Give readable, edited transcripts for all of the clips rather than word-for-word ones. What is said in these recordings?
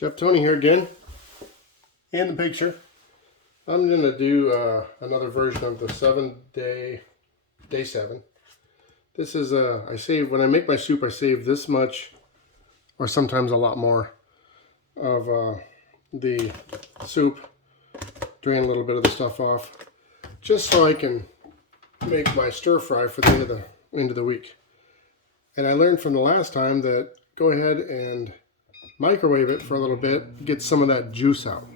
Chef Tony here again, in the picture. I'm going to do another version of the day 7. This is, when I make my soup, I save this much, or sometimes a lot more, of the soup. Drain a little bit of the stuff off, just so I can make my stir fry for the end of the week. And I learned from the last time that go ahead and microwave it for a little bit, get some of that juice out.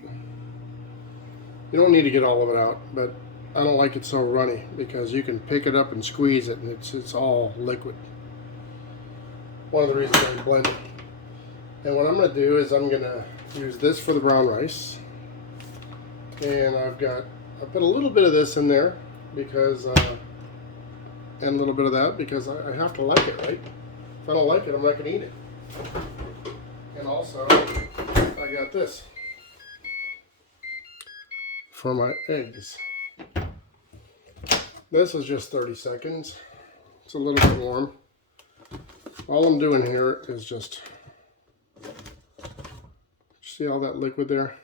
You don't need to get all of it out, but I don't like it so runny because you can pick it up and squeeze it and it's all liquid. One of the reasons I blend it. And what I'm going to do is I'm going to use this for the brown rice. And I put a little bit of this in there because, and a little bit of that because I have to like it, right? If I don't like it, I'm not going to eat it. And also, I got this for my eggs. This is just 30 seconds. It's a little bit warm. All I'm doing here is just, see all that liquid there?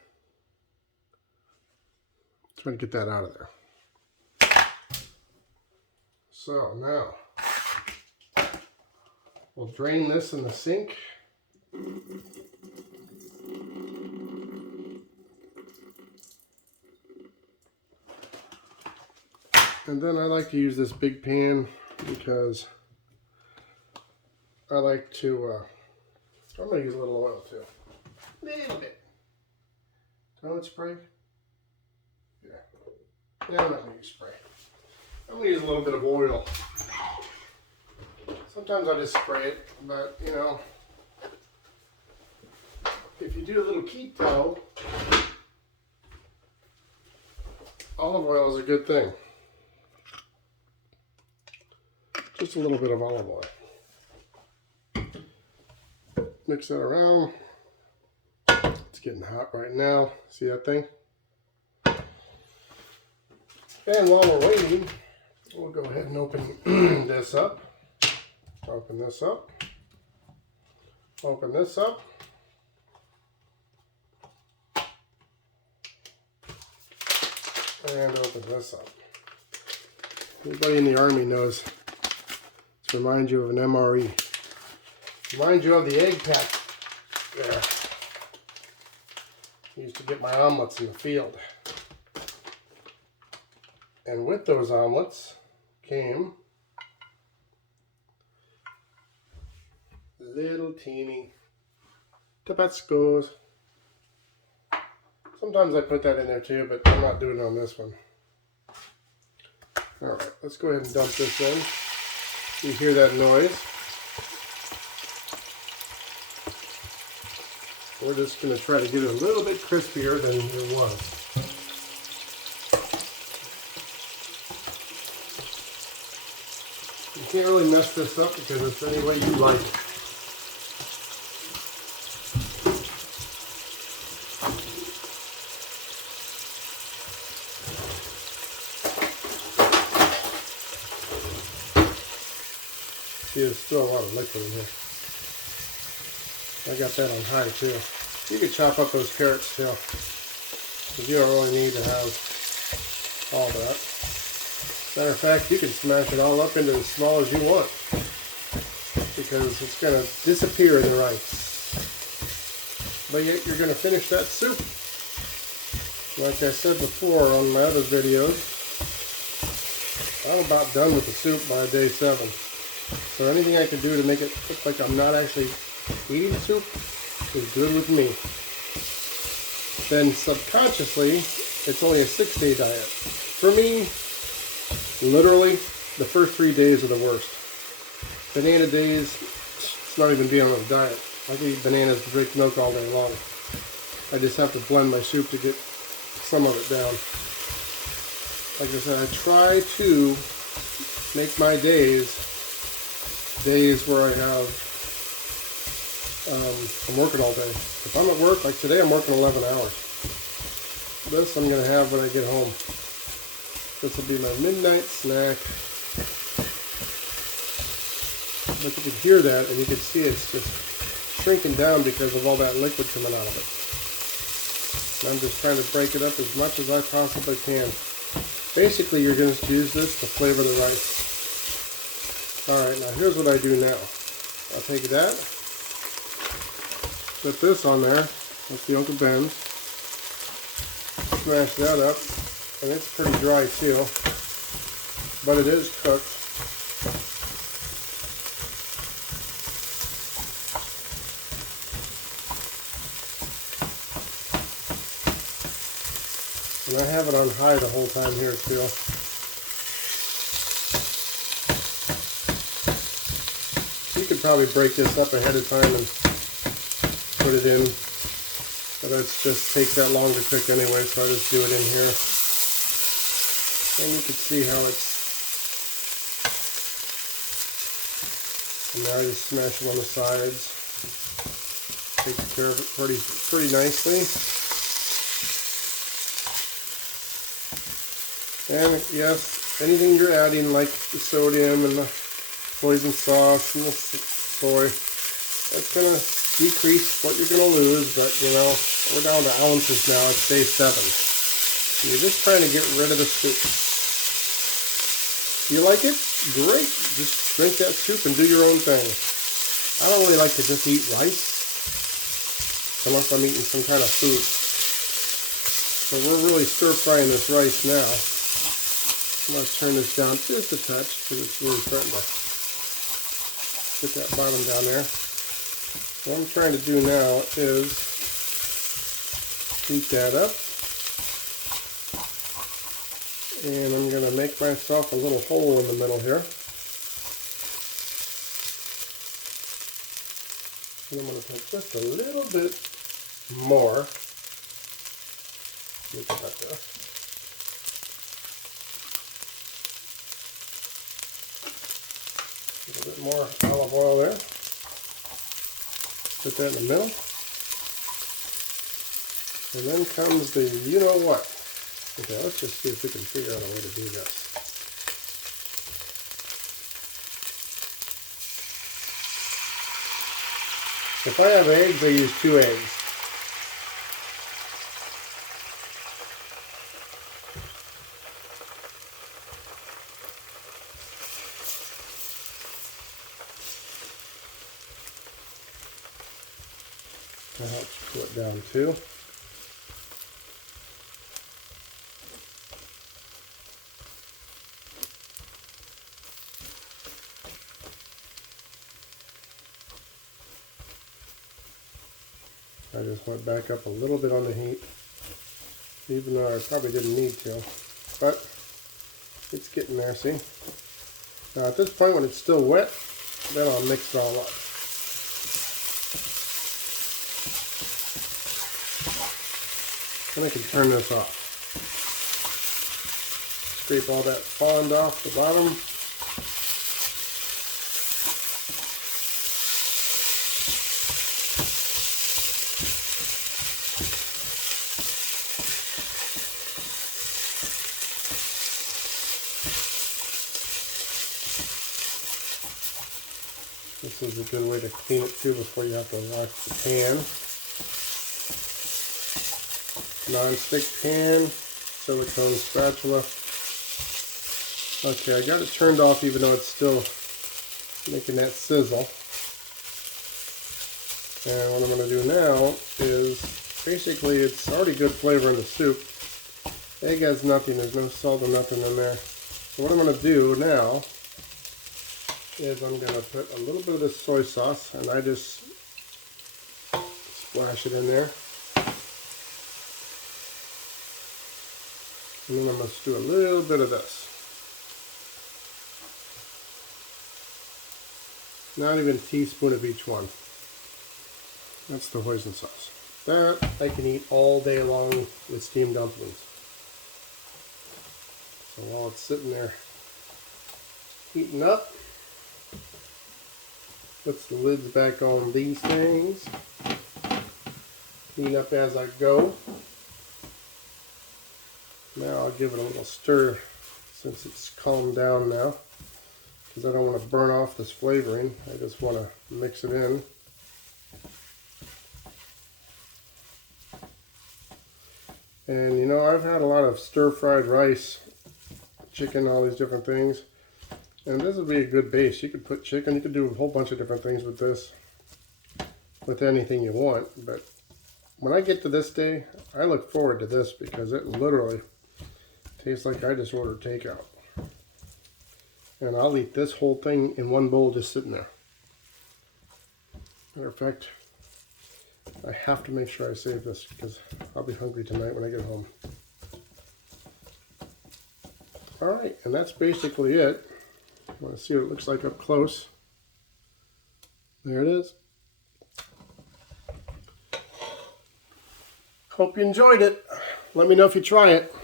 Trying to get that out of there. So now, we'll drain this in the sink. And then I like to use this big pan because I like to, I'm going to use a little oil too. A little bit. Toilet spray? Yeah. Yeah, I'm not going to use spray. I'm going to use a little bit of oil. Sometimes I just spray it, but you know, if you do a little keto, olive oil is a good thing. Just a little bit of olive oil. Mix that around. It's getting hot right now. See that thing? And while we're waiting, we'll go ahead and open this up. Open this up. Open this up. And open this up. Everybody in the Army knows to remind you of an MRE. Remind you of the egg pack there. I used to get my omelets in the field. And with those omelets came little teeny Tabascos. Sometimes I put that in there too, but I'm not doing it on this one. Alright, let's go ahead and dump this in. You hear that noise. We're just going to try to get it a little bit crispier than it was. You can't really mess this up because it's any way you like it. See, there's still a lot of liquid in here. I got that on high too. You could chop up those carrots too, because you don't really need to have all that. Matter of fact, you can smash it all up into as small as you want, because it's going to disappear in the rice. But yet you're going to finish that soup. Like I said before on my other videos, I'm about done with the soup by day 7. So anything I can do to make it look like I'm not actually eating soup is good with me. Then subconsciously, it's only a 6-day diet. For me, literally, the first 3 days are the worst. Banana days, it's not even being on a diet. I can eat bananas and drink milk all day long. I just have to blend my soup to get some of it down. Like I said, I try to make my days where I have, I'm working all day. If I'm at work, like today I'm working 11 hours. This I'm going to have when I get home. This will be my midnight snack. But you can hear that and you can see it's just shrinking down because of all that liquid coming out of it. And I'm just trying to break it up as much as I possibly can. Basically, you're going to use this to flavor the rice. Alright, now here's what I do now. I'll take that, put this on there, that's the Uncle Ben's, smash that up, and it's pretty dry too, but it is cooked. And I have it on high the whole time here too. You could probably break this up ahead of time and put it in, but it just takes that long to cook anyway, so I just do it in here. And you can see how it's, and now I just smash it on the sides. Takes care of it pretty nicely. And yes, anything you're adding, like the sodium and the poison sauce and the soy, that's going to decrease what you're going to lose, but you know, we're down to ounces now. It's day 7. And you're just trying to get rid of the soup. If you like it? Great. Just drink that soup and do your own thing. I don't really like to just eat rice unless I'm eating some kind of food. So we're really stir frying this rice now. I'm going to turn this down just a touch because it's really starting to get that bottom down there. What I'm trying to do now is heat that up. And I'm going to make myself a little hole in the middle here. And I'm going to put just a little bit more. Look at that. A little bit more olive oil there. Put that in the middle. And then comes the you-know-what. Okay, let's just see if we can figure out a way to do this. If I have eggs, I use 2 eggs. That helps cool it down too. I just went back up a little bit on the heat, even though I probably didn't need to, but it's getting there, see? Now at this point when it's still wet, then I'll mix it all up. And I can turn this off. Scrape all that fond off the bottom. This is a good way to clean it too before you have to wash the pan. Non-stick pan, silicone spatula. Okay, I got it turned off even though it's still making that sizzle. And what I'm going to do now is, basically it's already good flavor in the soup. Egg has nothing, there's no salt or nothing in there. So what I'm going to do now is I'm going to put a little bit of this soy sauce, and I just splash it in there. And then I'm going to do a little bit of this. Not even a teaspoon of each one. That's the hoisin sauce. That I can eat all day long with steamed dumplings. So while it's sitting there heating up, puts the lids back on these things. Clean up as I go. Now I'll give it a little stir since it's calmed down now, because I don't want to burn off this flavoring. I just want to mix it in. And you know, I've had a lot of stir-fried rice, chicken, all these different things. And this would be a good base. You could put chicken, you could do a whole bunch of different things with this, with anything you want. But when I get to this day, I look forward to this because it literally tastes like I just ordered takeout. And I'll eat this whole thing in one bowl just sitting there. Matter of fact, I have to make sure I save this because I'll be hungry tonight when I get home. Alright, and that's basically it. I want to see what it looks like up close. There it is. Hope you enjoyed it. Let me know if you try it.